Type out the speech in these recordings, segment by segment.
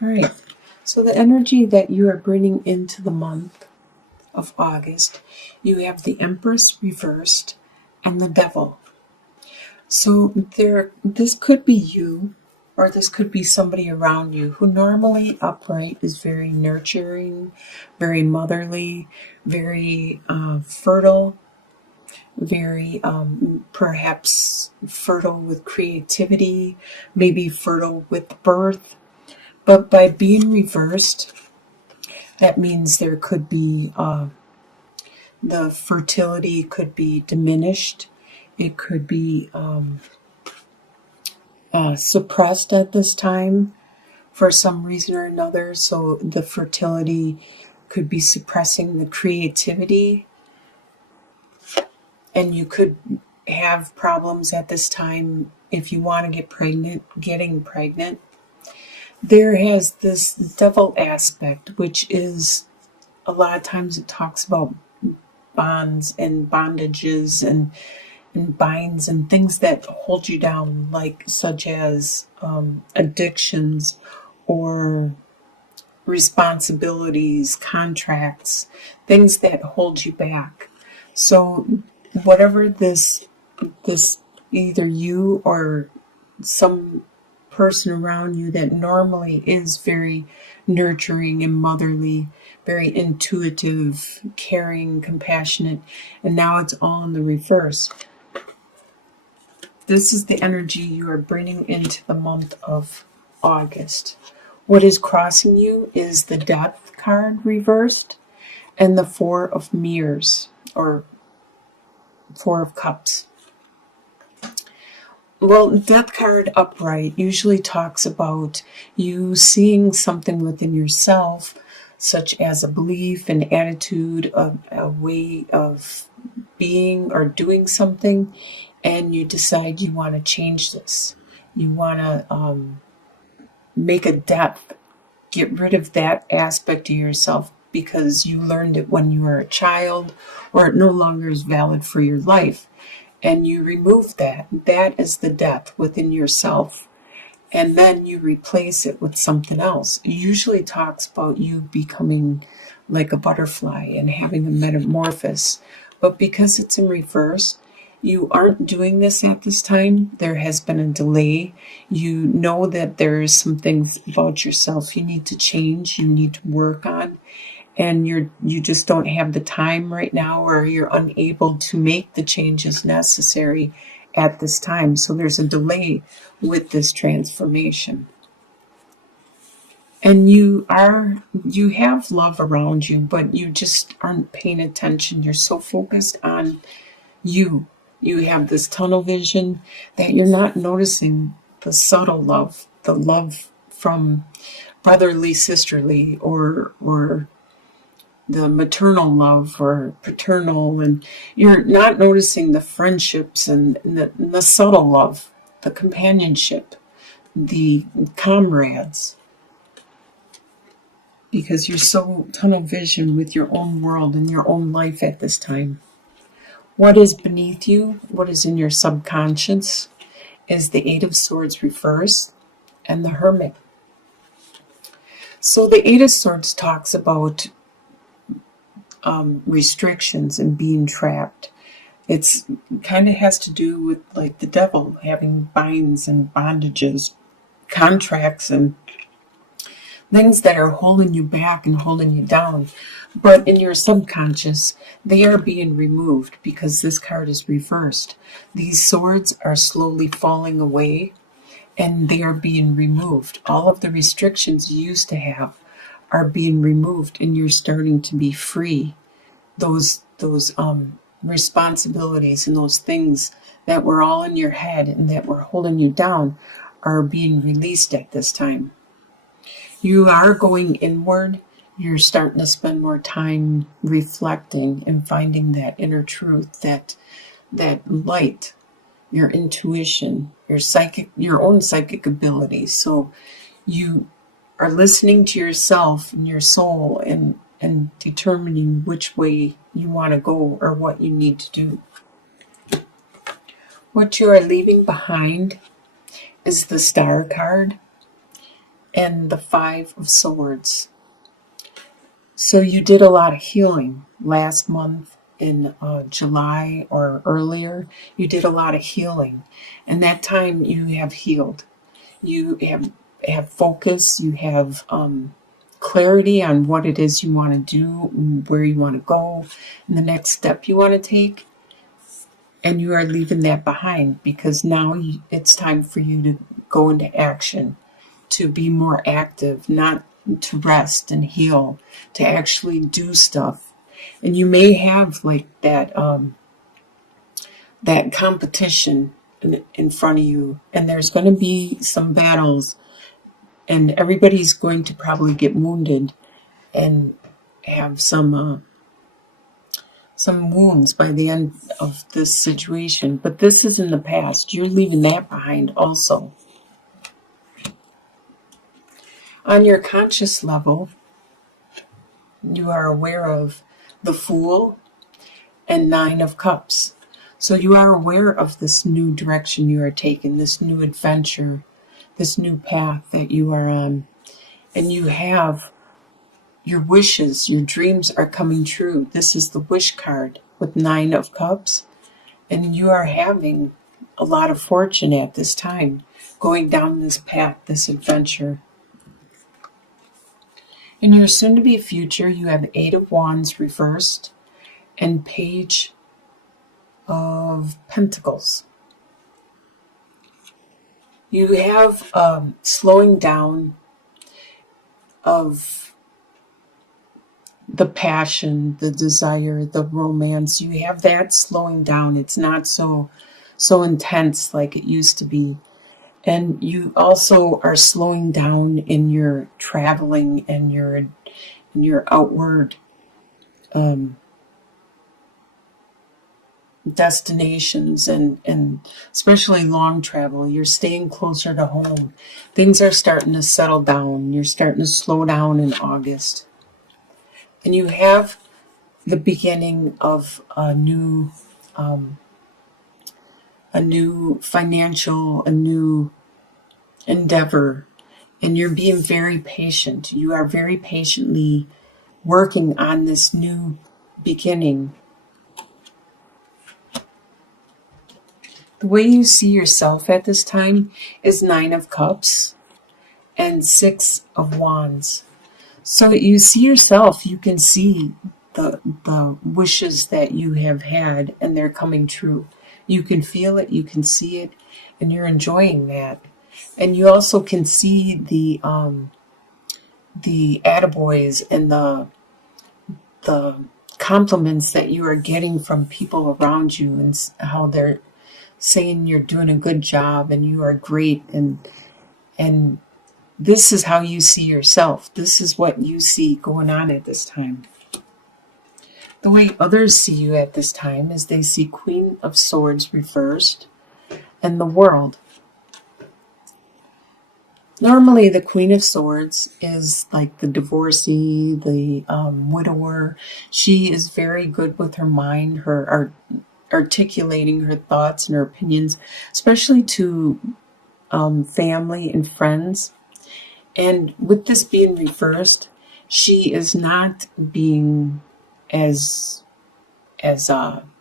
All right. So the energy that you are bringing into the month of August, you have the Empress reversed and the Devil. So this could be you, or this could be somebody around you who normally upright is very nurturing, very motherly, very fertile, very perhaps fertile with creativity, maybe fertile with birth. But by being reversed, that means there could be the fertility could be diminished. It could be suppressed at this time for some reason or another. So the fertility could be suppressing the creativity, and you could have problems at this time if you want to get pregnant, getting pregnant. There has this devil aspect, which is a lot of times it talks about bonds and bondages and binds and things that hold you down, like such as addictions or responsibilities, contracts, things that hold you back. So whatever this either you or some person around you that normally is very nurturing and motherly, very intuitive, caring, compassionate, and now it's all in the reverse. This is the energy you are bringing into the month of August. What is crossing you is the Death card reversed and the Four of Mirrors, or Four of Cups. Well, Death card upright usually talks about you seeing something within yourself, such as a belief, an attitude, a way of being or doing something, and you decide you want to change this. You want to make a death, get rid of that aspect of yourself because you learned it when you were a child, or it no longer is valid for your life. And you remove that. That is the death within yourself. And then you replace it with something else. It usually talks about you becoming like a butterfly and having a metamorphosis. But because it's in reverse, you aren't doing this at this time. There has been a delay. You know that there is some things about yourself you need to change, you need to work on. And you just don't have the time right now, or you're unable to make the changes necessary at this time. So there's a delay with this transformation. And you have love around you, but you just aren't paying attention. You're so focused on you. You have this tunnel vision that you're not noticing the subtle love, the love from brotherly, sisterly, or the maternal love or paternal, and you're not noticing the friendships and the subtle love, the companionship, the comrades, because you're so tunnel vision with your own world and your own life at this time. What is beneath you, what is in your subconscious, is the Eight of Swords reversed and the Hermit. So the Eight of Swords talks about restrictions and being trapped. It's kind of has to do with like the devil having binds and bondages, contracts and things that are holding you back and holding you down. But in your subconscious, they are being removed because this card is reversed. These swords are slowly falling away and they are being removed. All of the restrictions you used to have are being removed and you're starting to be free. Those responsibilities and those things that were all in your head and that were holding you down are being released at this time. You are going inward. You're starting to spend more time reflecting and finding that inner truth, that light, your intuition, your own psychic abilities. So you are listening to yourself and your soul and determining which way you want to go or what you need to do. What you are leaving behind is the Star card. and the Five of Swords. So you did a lot of healing last month in July or earlier. You did a lot of healing, and that time you have healed. You have focus. You have clarity on what it is you want to do, where you want to go, and the next step you want to take. And you are leaving that behind because now it's time for you to go into action, to be more active, not to rest and heal, to actually do stuff. And you may have like that competition in front of you, and there's going to be some battles, and everybody's going to probably get wounded and have some wounds by the end of this situation. But this is in the past. You're leaving that behind also. On your conscious level, you are aware of the Fool and Nine of Cups. So you are aware of this new direction you are taking, this new adventure, this new path that you are on. And you have your wishes, your dreams are coming true. This is the wish card with Nine of Cups. And you are having a lot of fortune at this time, going down this path, this adventure. In your soon-to-be future, you have Eight of Wands reversed and Page of Pentacles. You have slowing down of the passion, the desire, the romance. You have that slowing down. It's not so intense like it used to be. And you also are slowing down in your traveling and your outward destinations and especially long travel. You're staying closer to home. Things are starting to settle down. You're starting to slow down in August. And you have the beginning of a new financial, a new endeavor. And you're being very patient. You are very patiently working on this new beginning. The way you see yourself at this time is Nine of Cups and Six of Wands. So you see yourself, you can see the wishes that you have had, and they're coming true. You can feel it, you can see it, and you're enjoying that. And you also can see the attaboys and the compliments that you are getting from people around you, and how they're saying you're doing a good job and you are great, and this is how you see yourself. This is what you see going on at this time. The way others see you at this time is they see Queen of Swords reversed and the World. Normally the Queen of Swords is like the divorcee, the widower. She is very good with her mind, her articulating her thoughts and her opinions, especially to family and friends. And with this being reversed, she is not being as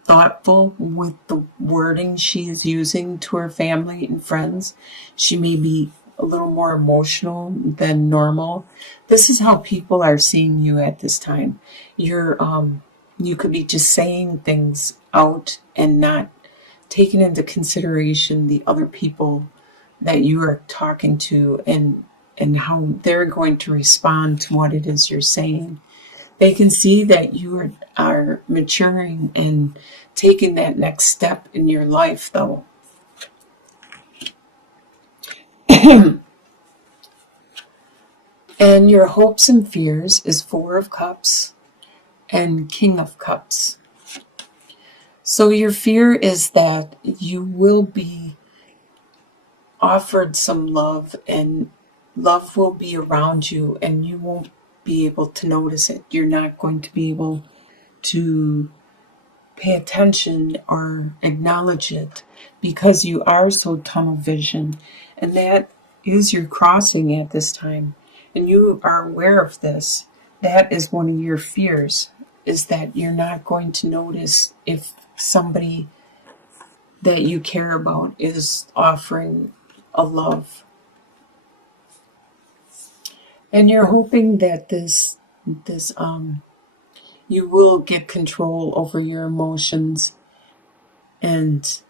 thoughtful with the wording she is using to her family and friends. She may be a little more emotional than normal. This is how people are seeing you at this time. You could be just saying things out and not taking into consideration the other people that you are talking to and how they're going to respond to what it is you're saying. They can see that you are maturing and taking that next step in your life, though. And your hopes and fears is Four of Cups and King of Cups. So your fear is that you will be offered some love, and love will be around you, and you won't be able to notice it. You're not going to be able to pay attention or acknowledge it because you are so tunnel vision, and that is your crossing at this time, and you are aware of this. That is one of your fears, is that you're not going to notice if somebody that you care about is offering a love. And you're hoping that this you will get control over your emotions and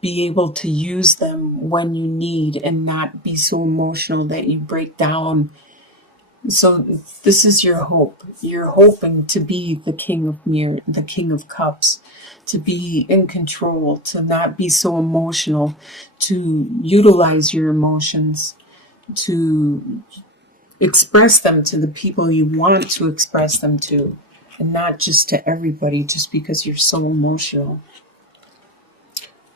be able to use them when you need, and not be so emotional that you break down. So this is your hope. You're hoping to be the the King of Cups, to be in control, to not be so emotional, to utilize your emotions, to express them to the people you want to express them to, and not just to everybody just because you're so emotional.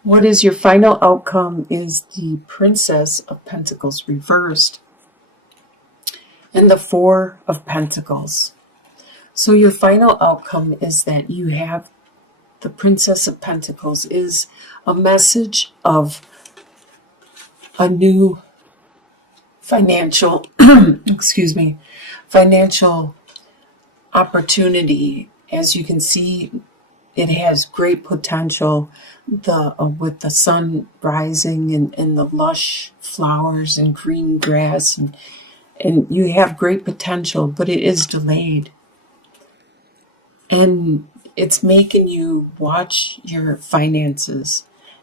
What is your final outcome is the Princess of Pentacles reversed and the Four of Pentacles. So your final outcome is that you have the Princess of Pentacles is a message of a new financial, financial opportunity. As you can see, it has great potential. With the sun rising and the lush flowers and green grass, and you have great potential, but it is delayed. And it's making you watch your finances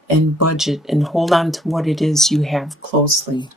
and budget and hold on to what it is you have closely.